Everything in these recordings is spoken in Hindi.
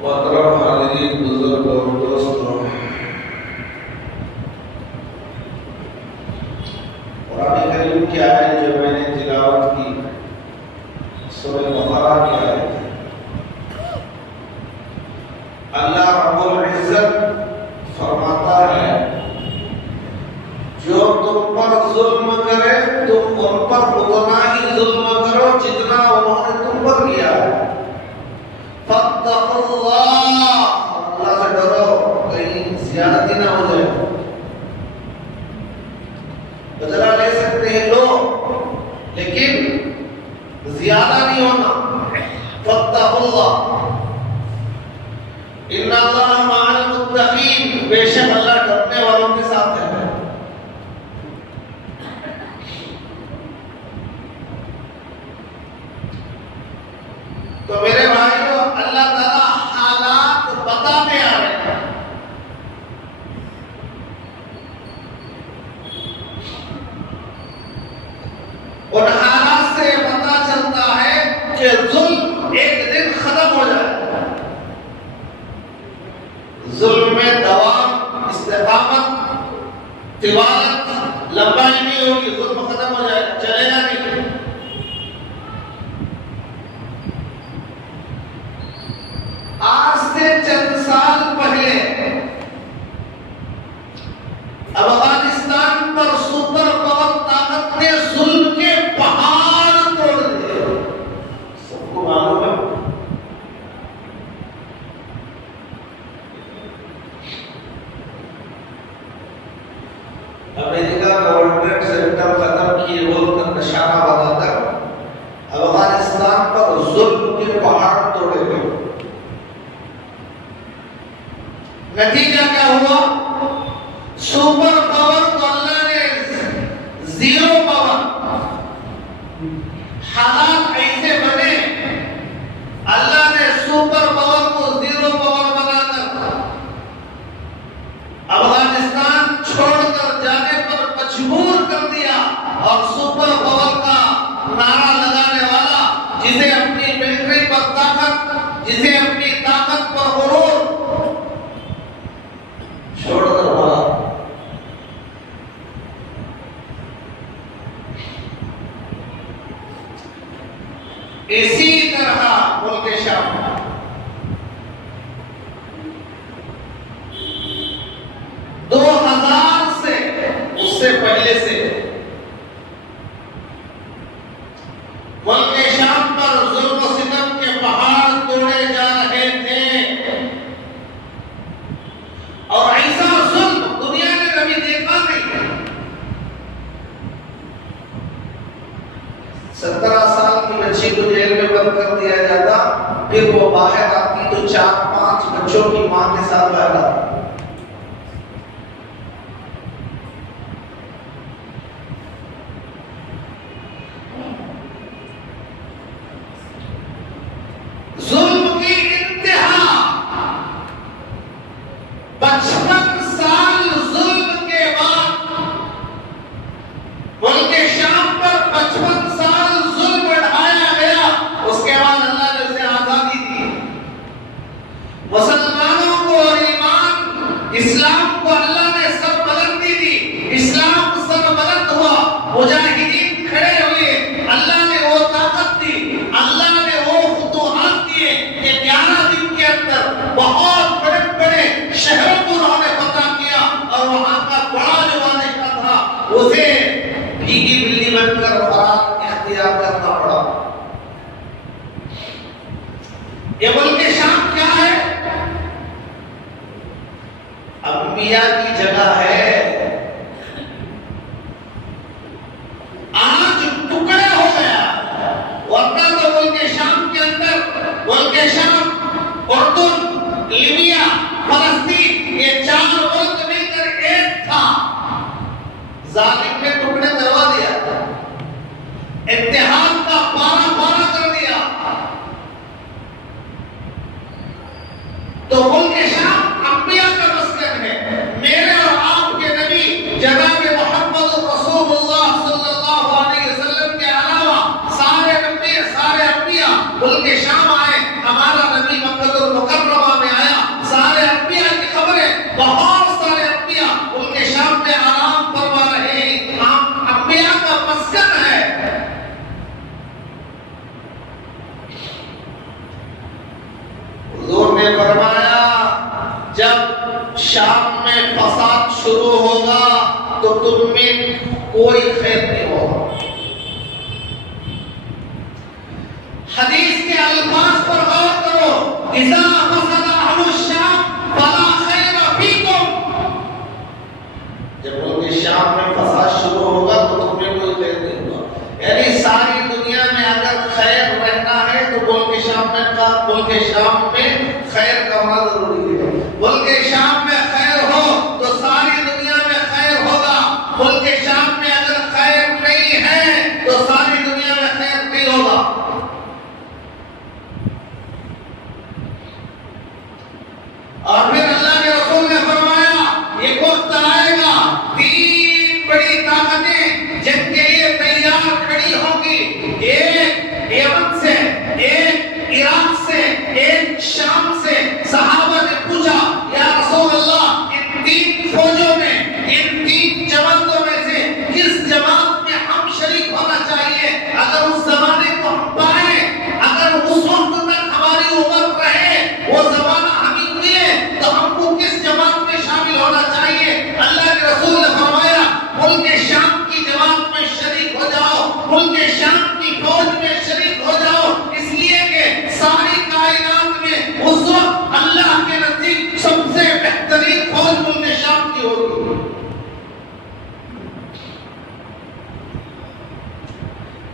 मोहतरम हाज़रीन, बुजुर्ग और दोस्तों, कुरान करीम की आयत जो मैंने तिलावत की सूरह बकरा की आयत है। अल्लाह रब्बुल इज्जत फरमाता है, जो तुम पर जुल्म करे तुम उन पर उतना ही जुल्म करो जितना उन्होंने तुम पर किया है। फत्तकुल्लाह, अल्लाह से डरो, कहीं ज्यादती ना हो जाए। बदला ले सकते हैं लोग, लेकिन ज्यादा नहीं होना। फत्तकुल्लाह इन्नल्लाह मअल मुत्तकीन, बेशक अल्लाह डरने वालों के साथ है। तो मेरे भाइयों, अल्लाह ताला हालात बताते आ रहे हैं। उन हालात से पता चलता है कि जुल्म एक दिन खत्म हो जाए। जुल्म में दवाम, इस्तिकामत, तिवालत, लंबाई नहीं होगी। जुल्म खत्म हो जाए, चलेगा नहीं। आज से चंद साल पहले अफगानिस्तान पर सुपर पावर ताकत ने जुल्म के पहाड़ तोड़ दिए। सबको मालूम है। अमेरिका का वर्ल्ड ट्रेड सेंटर खत्म किए बोलकर निशाना बनाकर अफगानिस्तान पर जुल्म के पहाड़ तोड़े गए। नतीजा क्या हुआ? सुपर पावर को अल्लाह ने जीरो पावर, हालात ऐसे बने, अल्लाह ने सुपर पावर को जीरो पावर बनाकर अफगानिस्तान छोड़कर जाने पर मजबूर कर दिया। और सुपर पावर का नारा लगाने वाला, जिसे अपनी मिलिट्री पर ताकत, जिसे अपनी ताकत पर गुरूर छोड़कर बोला। इसी तरह मुल्क शाम 2000 से, उससे पहले से मुल्क शाम पर जुल्म सितम के पहाड़ तोड़े जा रहे थे। और ऐसा जुल्म दुनिया ने कभी देखा नहीं। 17 साल की बच्ची को जेल में बंद कर दिया जाता, फिर वो बाहर आती तो 4-5 बच्चों की मां मां के साथ बैठा। जुल्म की इंतहा, 55 साल जुल्म के बाद मुल्क शाम पर 55 साल जुल्म बढ़ाया गया। उसके बाद अल्लाह ने उसे आजादी दी। मुसलमानों को और ईमान इस्लाम को अल्लाह ने सरबलंदी दी। इस्लाम सरबलंद हुआ, मुजाहिदीन खड़े हुए, अल्लाह ने वो ताकत दी, अल्लाह ने वो फुतूहात दिए कि 11 दिन के अंदर बहुत बड़े बड़े शहरों को उन्होंने फतह किया और वहां का बड़ा जो बादशाह था उसे भीगी बिल्ली बनकर फरार इख्तियार करना पड़ा। ये मुल्क शाम क्या है? अंबिया की जगह है। आज टुकड़े हो गया, वरना तो मुल्क शाम के अंदर, मुल्क शाम, उर्दुन, लीबिया, फलस्तीन, ये 4 मुल्क मिलकर एक था। जालिम ने टुकड़े करवा दिया, इत्तेहाद का पारा पारा कर दिया। तो मुल्क शाम अंबिया का मस्कन है। मेरे और आपके नबी जनाब मोहम्मद रसूलुल्लाह सल्लल्लाहु अलैहि वसल्लम के अलावा सारे नबी, सारे अंबिया मुल्क शाम आए। हमारा नबी मक्का मुकर्रमा में आया। सारे अंबिया की खबरें, बहुत सारे अंबिया मुल्क शाम में आराम फरमा रहे हैं। हम अंबिया का मस्कन है। हुजूर ने फरमाया जब शाम में फसाद शुरू होगा तो तुम में कोई खैर नहीं होगा। हदीस के अल्फाज पर गौर करो, इज़ा फसदा अहलुश शाम फला खैर फीकुम। जब मुल्क शाम में फसाद शुरू होगा तो तुम में कोई खैर नहीं होगा। यानी सारी दुनिया में अगर खैर रहना है तो मुल्क शाम में खैर करना जरूरी है। मुल्क शाम में खैर हो तो सारी दुनिया में खैर होगा। मुल्क शाम में अगर खैर नहीं है तो सारी दुनिया में खैर नहीं होगा। और फिर अल्लाह के रसूल ने फरमाया एक वक्त आएगा 3 बड़ी ताकतें जिनके लिए तैयार खड़ी होंगी। एक यमन से, एक इराक से, एक शाम से। सहाबा ने पूछा या रसूल अल्लाह, इन 3 फौजों में, इन 3 जमातों में से किस जमात में हम शरीक होना चाहिए? अगर उस जमाने को हम पाए, अगर उस वक्त तक हमारी उम्र रहे, वो जमाना हमें मिले, तो हमको किस जमात में शामिल होना चाहिए? अल्लाह के रसूल ने फरमाया मुल्क शाम की जमात में शरीक हो जाओ, मुल्क शाम की फौज में शरीक हो जाओ। इसलिए कि सारी कायनात में उस वक्त अल्लाह के नजदीक सबसे बेहतरीन फौज मुल्क शाम की होगी।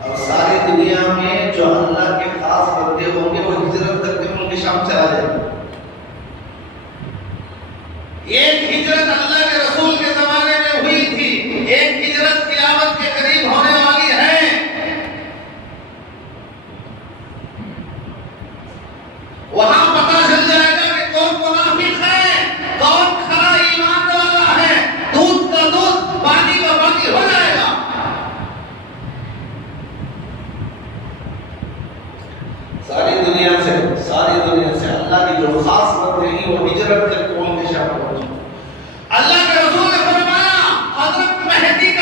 और सारी दुनिया में जो अल्लाह के खास बंदे होंगे वो हिजरत करके मुल्क शाम चला जाएंगे। एक हिजरत अल्लाह के रसूल के जमाने में हुई थी, एक हिजरत क़यामत के करीब होने वाली है। वहां पता चल जाएगा कि कौन मुनाफिक है, कौन खरा ईमान वाला है। दूध का दूध, पानी का पानी हो जाएगा। सारी दुनिया से अल्लाह की जो खास बंदे हैं वो हिजरत करके मुल्क शाम पहुंचे। अल्लाह के रसूल ने फरमाया हज़रत मेहदी का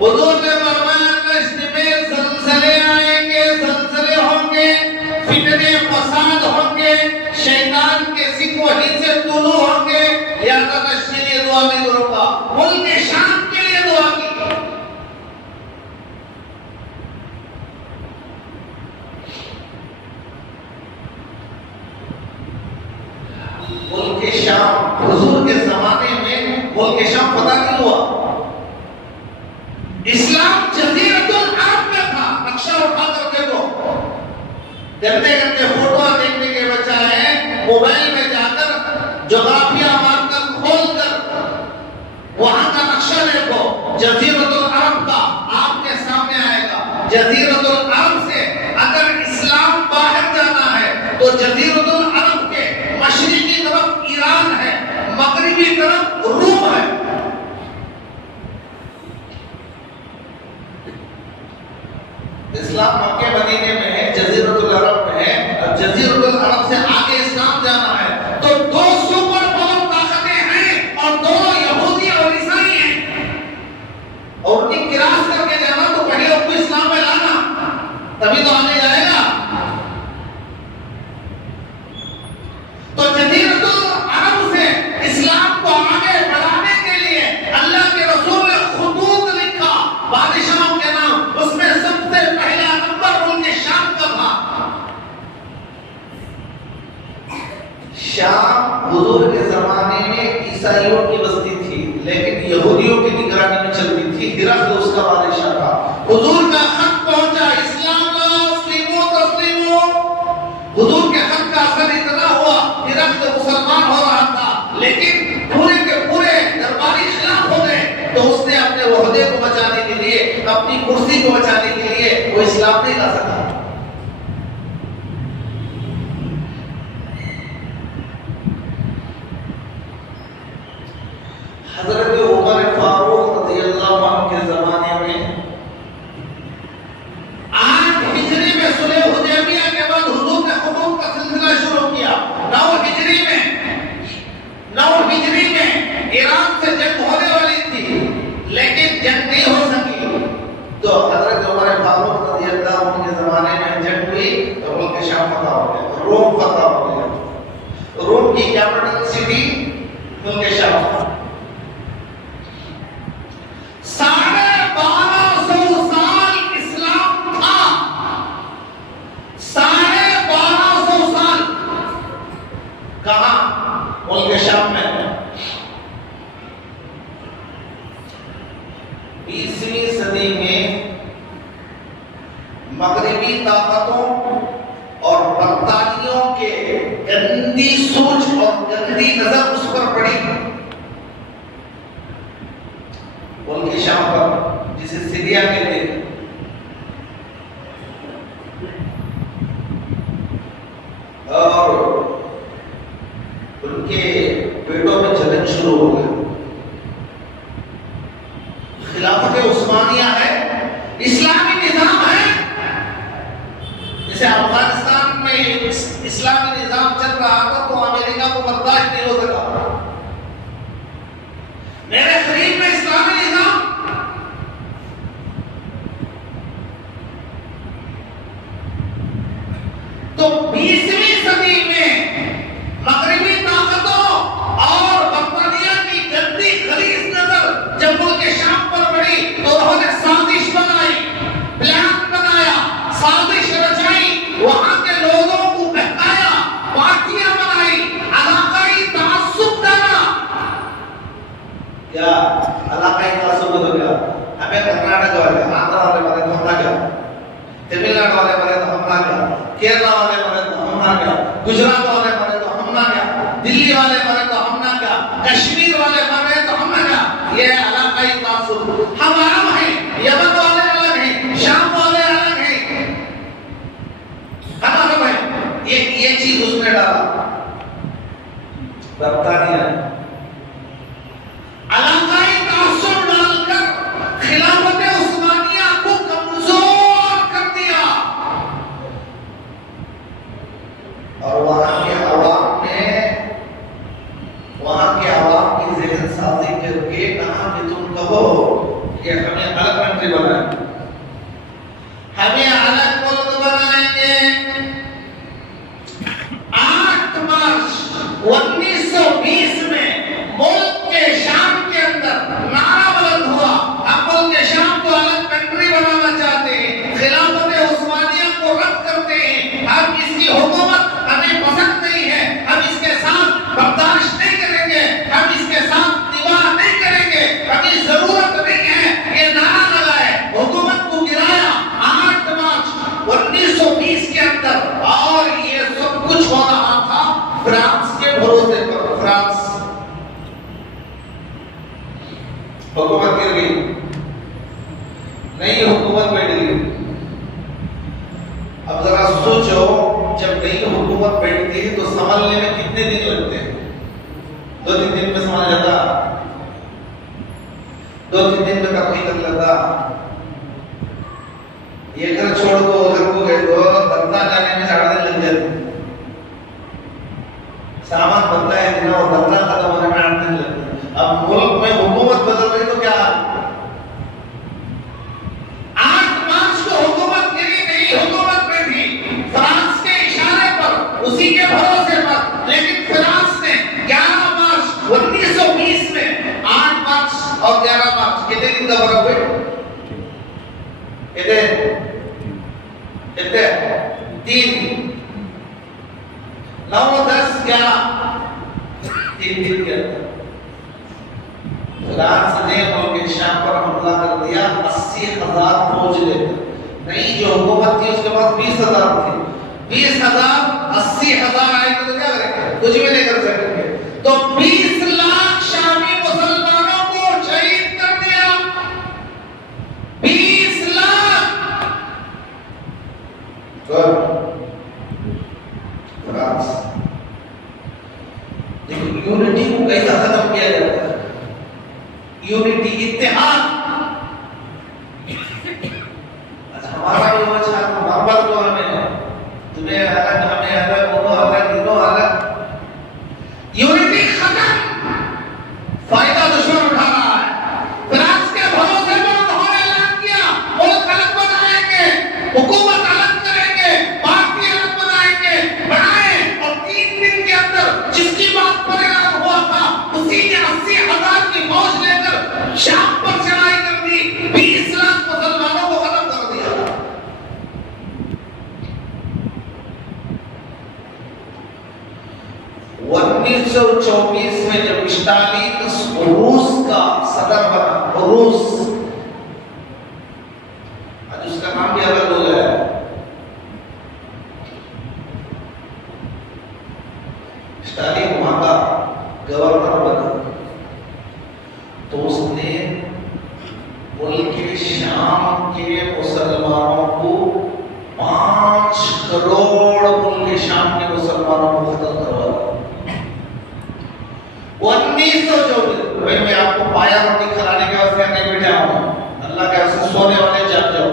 हुजूर ने फरमाया नश्त में ज़लज़ले आएंगे, ज़लज़ले होंगे, फितने फसाद होंगे, शैतान के सिक वहीं से तुलू होंगे। या तो नश्त के लिए दुआ नहीं करूंगा, मुल्क शाम के लिए दुआ की। मुल्क शाम हुजूर के जमाने में मुल्क शाम पता नहीं हुआ। इस्लाम जजीरतुल अरब में था। नक्शा उठा कर देखो, गंदे गंदे फोटो देखने के बजाय मोबाइल में जाकर ज्योग्राफिया मार्कर खोलकर वहां का नक्शा देखो, जजीरतुल अरब का आपके सामने आएगा। जजीरतुल अरब से अगर इस्लाम बाहर जाना है तो जजीरतुल अरब के मशरिकी तरफ ईरान है, मगरिबी तरफ रूम है। इस्लाम मक्के मदीने में है, जजीरतुल अरब में है। अब जजीरतुल अरब से आगे इस्लाम जाना है तो दो सुपर पावर ताकतें हैं और दोनों यहूदी और ईसाई हैं, और उनकी किरास करके जाना तो पहले उनको इस्लाम में लाना, तभी तो आगे जाएगा। तो जजीरतुल अरब से इस्लाम को आगे बढ़ाने के लिए अल्लाह के रसूल ने खुतूत लिखा बादशाहों के नाम, उसमें सबसे पहला नंबर उनके शाम का था। शाम हुजूर के जमाने में ईसाइयों की बस्ती थी, लेकिन यहूदियों की निगरानी में चलती थी। हिरक़्ल उसका बादशाह था। हुजूर का खत पहुंचा, इस्लाम लाओ, तस्लीमो तस्लीमो। हुजूर के खत का असर इतना हुआ, हिरक़्ल मुसलमान हो रहा था, लेकिन पूरे के पूरे दरबारी खिलाफ हो गए। तो उसने अपने ओहदे को बचाने के लिए, अपनी कुर्सी को बचाने के लिए वो इस्लाम नहीं ला सका। हज़रत उमर फारूक रज़ियल्लाहु अन्हु के ज़माने में 8 हिजरी में सुलह हुदैबिया के बाद हुजूर ने हुकूमत का सिलसिला शुरू किया। 9 हिजरी में ईरान से जंग होने वाली थी, लेकिन जंग नहीं हो सकी। तो हज़रत उमर फारूक रज़ियल्लाहु अन्हु के ज़माने में जंग हुई तो मुल्क शाम फतह हो गया, रोम फतह हो गया। रोम की कैपिटल सिटी मुल्क शाम। 1250 साल इस्लाम था, 1250 साल। कहां? मुल्क शाम में। 20वीं सदी में मगरिबी ताकतों और बरतानियों के गंदी सोच और गंदी नजर उस पर पड़ी। उनके शाम पर, जिसे सीरिया कहते हैं, और उनके पेटों में जलन शुरू हो गई। खिलाफत उस्मानिया है, इस्लामी निजाम है। जैसे अफगानिस्तान में इस्लामी निजाम चल रहा था तो अमेरिका को बर्दाश्त नहीं हो सका। मेरे करीब में इस्लामी निजाम, तो 20वीं सदी में मगरिबी ताकतों और बर्तानिया की गंदी खलीज नजर जब मुल्क शाम पर पड़ी तो उन्होंने साजिश बनाई, प्लान बनाया, साजिश रचाई, वहां के लोगों को बहकाया, पार्टियां बनाई, इलाकाई तासुब डाला। क्या इलाकाई तासुब हो गया? हमें कर्नाटक वाले, आंध्र वाले मारे तो हमला किया, तमिलनाडु वाले मारे तो हमला किया, केरला वाले मारे तो हमला किया, गुजरात वाले मारे तो हमला किया, दिल्ली वाले मारे तो हमला किया, कश्मीर वाले मारे तो हमला किया। ये इलाकाई तासुब। हमारा भाई यमन वाले अलग हैं, शाम वाले अलग हैं, हमारा भाई ये चीज उसने डाला। बर्तानिया इलाकाई तासुब डालकर खिलाफत उस्मानिया को कमजोर कर दिया, और वहां के आवाम की ज़हन साजी करके कहा कि तुम कहो कि हमें कंट्री बनाएंगे, हमें अलग मुल्क बनाएंगे। 8 मार्च 1920 में मुल्क के शाम के अंदर नारा बुलंद हुआ, हम मुल्क के शाम को अलग कंट्री बनाना चाहते हैं, खिलाफत उस्मानिया को रद्द करते हैं, हम इसकी हुकूमत हमें पसंद नहीं है, हम इसके साथ बर्दाश्त नहीं करेंगे, हम इसके साथ निवाह नहीं करेंगे, हमें जरूरत नहीं है, ये नारा लगाए, हुकूमत को गिराया 8 मार्च 1920 के अंदर। और ये सब कुछ हो रहा था फ्रांस के भरोसे पर। फ्रांस हुकूमत गिर गई, नई हुकूमत बैठ गई। अब जरा सोचो, जब नई हुकूमत बैठती है तो संभलने में कितने दिन लगते हैं? 2-3 दिन में संभाल जाता, 2-3 दिन में तरक्की कर लेता। ये घर छोड़ दो, उधर को गए तो धंधा जाने में 4 दिन लग जाते, सामान बनता है दिन और धंधा खत्म होने में 8 दिन लगते हैं। अब मुल्क में हुकूमत बदल रही तो क्या हाल? 8 मार्च को हुकूमत गिरी, नई हुकूमत बैठी फ्रांस के इशारे पर, उसी के भरोसे पर। लेकिन फ्रांस ने 11 मार्च 1920 में 8 मार्च और 11 मार्च कितने दिन का फर्क हुए? कितने 3, 9, 10, 11 3 दिन के अंदर फ्रांस ने मुल्क के शाम पर हमला कर दिया। 80,000 फौज लेकर, नई जो हुकूमत थी उसके पास 20,000 थे, 20,000 80,000 आए तो क्या करेंगे? कुछ भी नहीं कर सकेंगे। तो 20 लाख शामी मुसलमानों को शहीद कर दिया, 20 लाख। फ्रांस देखो यूनिटी को कैसा खत्म किया जाता है, यूनिटी, इत्तेहाद। अच्छा हमारा भी वो छात्र मोहब्बत को हमें, तुम्हें अलग, हमें अलग, वो अलग, इनो अलग, यूनिटी खत्म। फायदा दुश्मन उठा रहा है। फ्रांस के भरोसे पर उन्होंने ऐलान किया मुल्क अलग बनाएंगे, हुकूमत अलग करेंगे, पार्टी अलग बनाएंगे, बनाए। और 3 दिन के अंदर जिसकी बात पर ऐलान हुआ था, उसी ने 80,000 की फौज लेकर शाम पर चढ़ाई कर दी, 20 लाख मुसलमानों को खत्म कर दिया। उन्नीस 1924 में जब स्टालिन रूस का सदर बना, रूस, आज उसका नाम भी अलग हो गया है, स्टालिन वहां का गवर्नर बना, तो उसने मुल्क के शाम के मुसलमानों को 5 करोड़ मुल्क के शाम के मुसलमानों को खत्म करवा दिया। 1924 भाई मैं आपको पाया रोटी खिलाने के वास्ते नहीं बैठा हूं, अल्लाह के वास्ते सोने वाले जाग जाओ।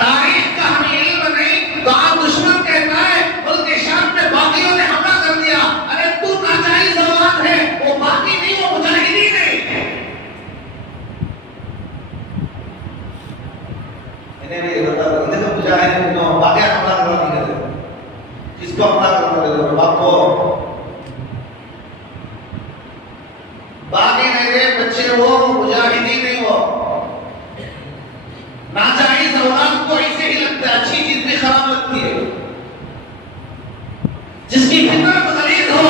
तारीख का हमें इल्म नहीं, तो आप दुश्मन कहता है मुल्क के शाम में बागियों ने हमला कर दिया। अरे तू नाजायज औलाद है, वो बागी नहीं, वो मुजाहिदीन है। इन्हें भी बता दो, देखो मुजाहिदीन नो बागी हमला करवा नहीं करते, किसको हमला करवा देते? बाप को बागी नहीं रे बच्चे, वो मुजाहिदीन नहीं, वो नाजायज औलाद को ऐसे ही लगता है, अच्छी चीज भी खराब लगती है। जिसकी फितरत गलीज हो,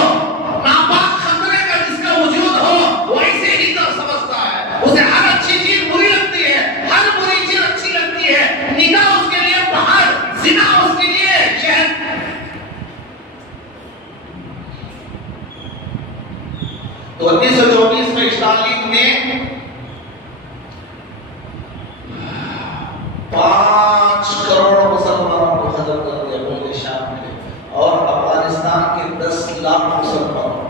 नापाक खतरे का जिसका वजूद हो, वो ऐसे ही तो समझता है, उसे हर अच्छी चीज बुरी लगती है, हर बुरी चीज अच्छी लगती है। निकाह उसके लिए बाहर, जिना उसके लिए शहर। तो 1924 में स्टालिन ने 5 करोड़ मुसलमानों को खत्म कर दिया मुल्क शाम में, और अफगानिस्तान के 10 लाख मुसलमानों।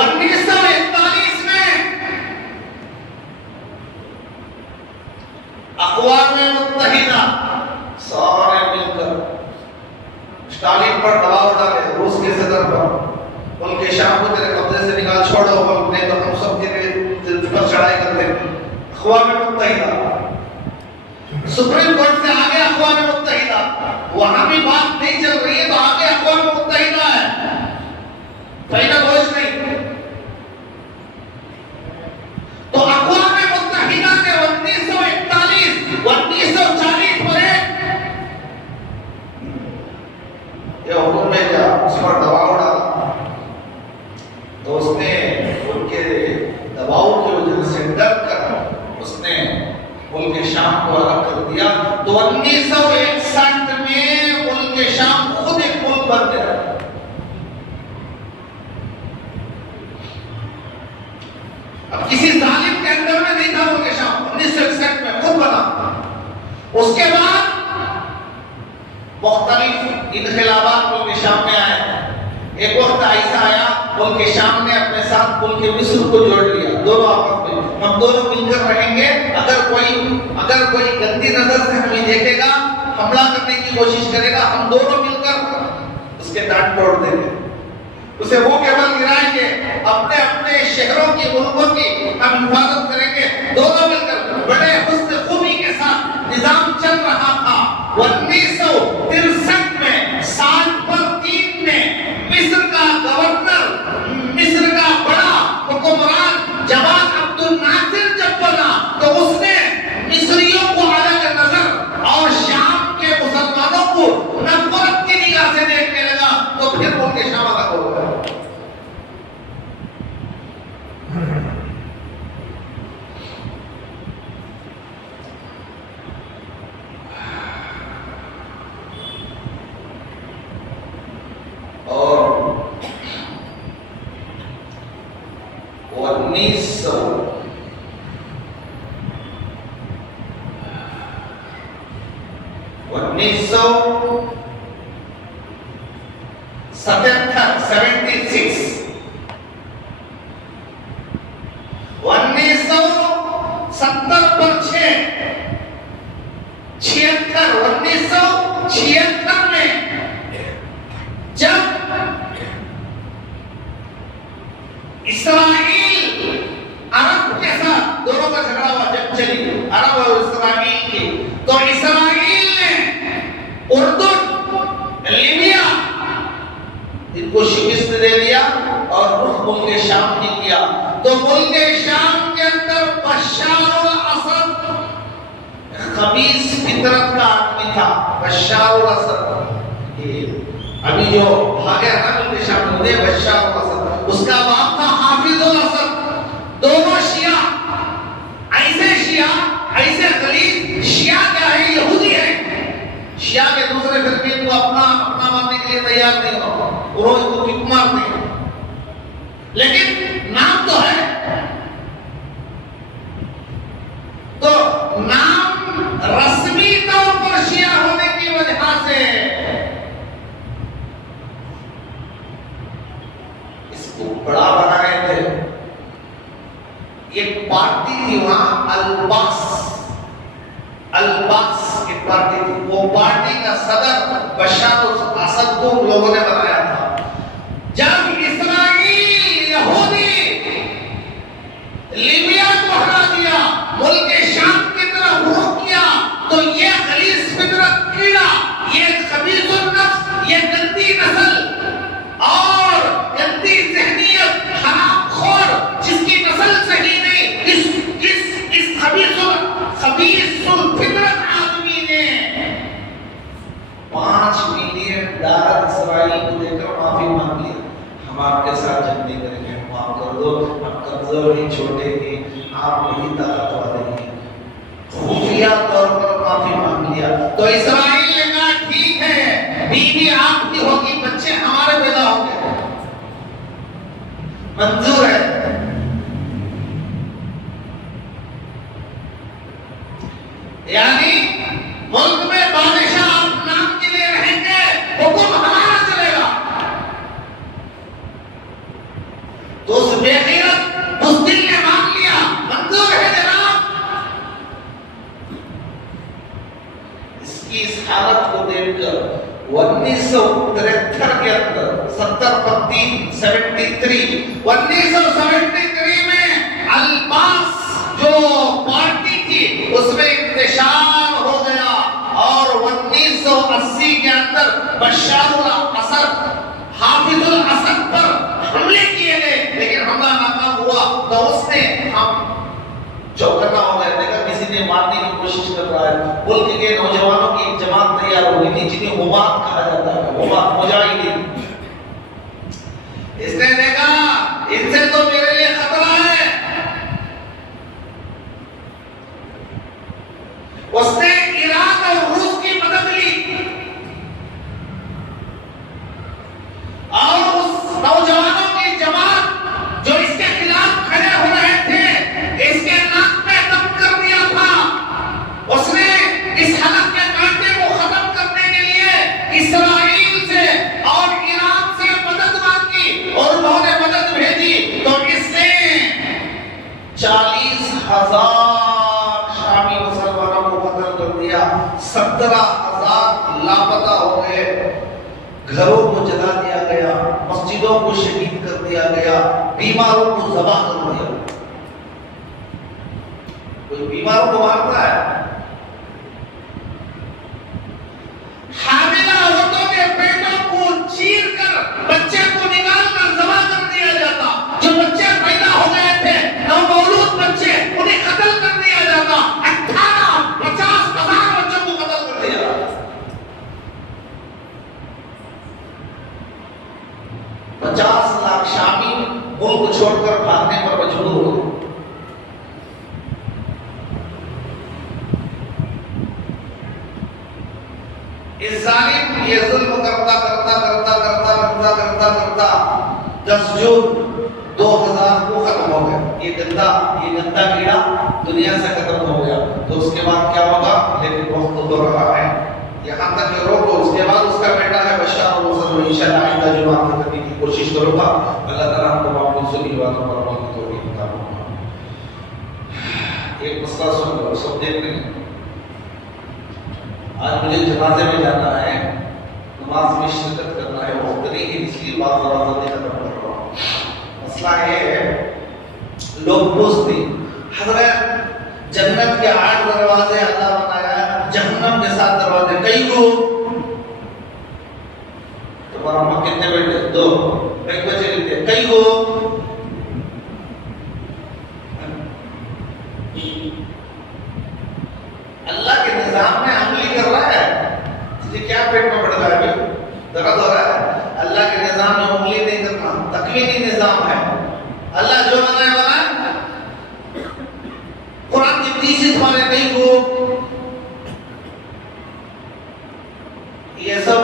उन्नीस 1941 में अक़वाम मुत्तहिदा सारे मिलकर स्टालिन पर दबाव डाले रूस के सदर पर, उनके शाम को तेरे कब्जे से निकाल छोड़ो, नहीं तो हम सब तेरे पर चढ़ाई कर देंगे। अक़वाम मुत्तहिदा, सुप्रीम कोर्ट से आगे अक़वाम मुत्तहिदा, वहां भी बात नहीं चल रही है तो आगे अक़वाम मुत्तहिदा है, फायदा कुछ नहीं। तो अक़वाम मुत्तहिदा ने 1940 में ये हुक्म भेजा, उस पर दबाव डाला, तो उसने उनके दबाव की वजह से डर कर उसने मुल्क शाम को अलग कर दिया। तो 1961 में मुल्क शाम खुद एक मुल्क बन गया। अब किसी जालिम के अंदर में नहीं था मुल्क शाम, 1961 में खुद बना। उसके बाद मुख्तलिफ इनक़िलाबात मुल्क शाम में आए। एक वक्त ऐसा आया मुल्क शाम ने अपने साथ मुल्क मिस्र को जोड़ लिया, दोनों आपस में, हम दोनों मिलकर रहेंगे, अगर कोई गंदी नजर से हमें देखेगा, हमला करने की कोशिश करेगा, हम दोनों मिलकर उसके दांत तोड़ देंगे, उसे वो केवल गिराएंगे, अपने अपने शहरों की मुल्कों की हम हिफाजत करेंगे, दोनों मिलकर। बड़े हुस्न खूबी के साथ निजाम चल रहा था। 1963 में साल पर 3 में मिस्र का गवर्नर, मिस्र का बड़ा हुक्मरान जमाल अब्दुल नासिर जब बना, तो उसने मिस्रियों को अलग नजर और शाम के मुसलमानों को नफरत की निगाह से देखने लगा, तो फिर उनके शाम अलग हो गया। और 1976 में जब इस्राईल अरब के साथ दोनों का झगड़ा हुआ, जब चली अरब और इस्राईल की, तो इस्राईल ने उर्दुन, लीबिया इनको शिकस्त दे दिया और रुख मुल्क शाम की किया। तो मुल्क शाम के अंदर बशार अल-असद खबीस फितरत का आदमी था, बशार अल-असद। अभी जो भागे ना मुल्क शाम में बशार अल-असद, उसका बाप था हाफिज अल-असद। दोनों शिया, ऐसे गलीज शिया क्या है, यहूदी है। शिया के दूसरे फिरके को अपना मानने के लिए तैयार नहीं हो, उन्होंने इसको किक मारते हैं, लेकिन नाम तो है। तो नाम रस्मी तौर पर शिया होने की वजह से इसको बड़ा बना रहे थे। एक पार्टी थी वहां, अल-बास की पार्टी थी, वो पार्टी का सदर बशार अल-असद को लोगों ने बनाया था। जब इस्राईल यहूदी लीबिया को हरा दिया, मुल्क शाम की तरफ रुख किया, तो ये गलीज फितरत कीड़ा, ये खबीसुन नफ्स, ये गंदी नस्ल और गंदी ज़हनियत, हरामखोर, जिसकी नस्ल सही नहीं, इस खबीसुल फितरत आदमी ने $5 मिलियन इस्राईल को देकर माफी मांग लिया। हम आपके साथ जंग नहीं करेंगे, माफ कर दो, हम कमजोर ही, छोटे ही, आप नहीं ताकत वाले हैं। खुफिया तौर पर माफी मांग लिया। तो इस्राईल ने कहा ठीक है, बीवी आपकी होगी, बच्चे हमारे पैदा होंगे, मंजूर है। यानी मुल्क में बादशाह आप नाम के लिए रहेंगे, हुक्म हमारा चलेगा। तो उस बेगैरत बुज़दिल ने मान लिया, मंजूर है जनाब। इसकी इस हालत को देखकर 1973 75 के अंदर 70 पत्ती 73 1973 में अल्बास जो पार्टी थी उसमें इंतशार हो गया और 1980 के अंदर बशारुल असद हाफिजुल असद पर हमले किए गए, लेकिन हमला नाकाम हुआ। तो उसने हम चौकन्ना हो गए, देखा किसी ने मारने की कोशिश कर रहा है। मुल्क के नौजवानों की एक जमात तैयार हो गई थी जिन्हें हुमात कहा जाता है, हुमात मुजाहिदीन। इसने देखा इनसे तो मेरे लिए खतरा है, उसने ईरान और रूस की मदद ली और उस नौजवानों की जमात जो इसके खिलाफ खड़े हो रहे थे इसके नाक पे दम कर दिया था। उसने इस हलक के कांटे को खत्म करने के लिए इस्राइल से और ईरान से मदद मांगी और उन्होंने मदद भेजी। तो इससे 40,000 शामी मुसलमानों को कत्ल कर दिया, 17,000 लापता हो गए, घरों को जला दिया गया, मस्जिदों को शहीद कर दिया गया, बीमारों को ज़बह कर दिया। कोई बीमारों को मारता है? हामिला औरतों के पेटों को चीर कर बच्चे को निकाल कर ज़बह कर दिया जाता। जो बच्चे पैदा हो गए थे नवमौलूद बच्चे, उन्हें कत्ल कर दिया जाता। 50,000 बच्चों को कत्ल कर दिया जाता। 50 लाख शामी मुल्क छोड़कर भागने पर मजबूर हो गए। इस जालिम ये जुल्म करता 10 जून 2000 को खत्म हो गया। ये गंदा कीड़ा दुनिया से खत्म हो गया। तो उसके बाद क्या होगा, लेकिन वक्त तो रहा है, यहाँ तक रोको। उसके बाद उसका बेटा है बशार और इंशाअल्लाह आइंदा जुमा करने की कोशिश करूंगा। अल्लाह ताला हमको माफ सुनी बातों पर अमल की तौफीक अता फरमाए। एक मसला सुन लो, सब देख रहे हैं। आज मुझे जनाजे में जाना है, नमाज में शिरकत करना है, वक्त नहीं है, इसलिए बात जरा जल्दी खत्म कर रहा हूँ। मसला ये है, लोग पूछते हज़रत जन्नत के 8 दरवाजे अल्लाह बनाया, जहन्नम के 7 दरवाजे, कई को तुम्हारा मां कितने बेटे? 2, एक बच्चे कितने? कई को अल्लाह के निजाम में अमली कर रहा है। तुझे क्या पेट में बढ़ रहा है? अभी दर्द हो रहा है? अल्लाह के निजाम में अमली नहीं करना, तकवीनी निजाम है। अल्लाह जो बनाए बनाए। कुरान की 30 तुम्हारे कई को ये सब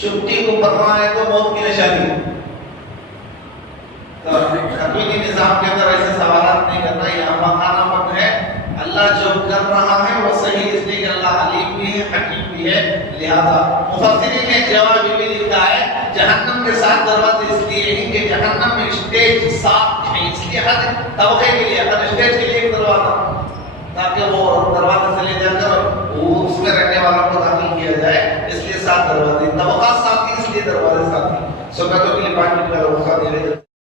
चुप्पी को पढ़ना है तो मौत की निशानी। तो तकवीनी निजाम के अंदर ऐसे सवालात नहीं करना, यहाँ मकाना मत है। अल्लाह जो कर रहा है वो सही, इसलिए कि अल्लाह अलीम भी है, हकीम भी है। लिहाजा मुफस्सिरीन ने जवाब भी लिखा है, जहन्नम के 7 दरवाजे इसलिए हैं कि जहन्नम में स्टेज 7 है, इसलिए हर तबके के लिए, हर स्टेज के लिए एक दरवाजा, ताकि वो दरवाजे से ले जाकर वो उसमें रहने वालों को दाखिल किया जाए। इसलिए 7 दरवाजे, तबका 7 इसलिए दरवाजे 7। सुन्नतों के लिए 5 मिनट का वक्त दे रहे।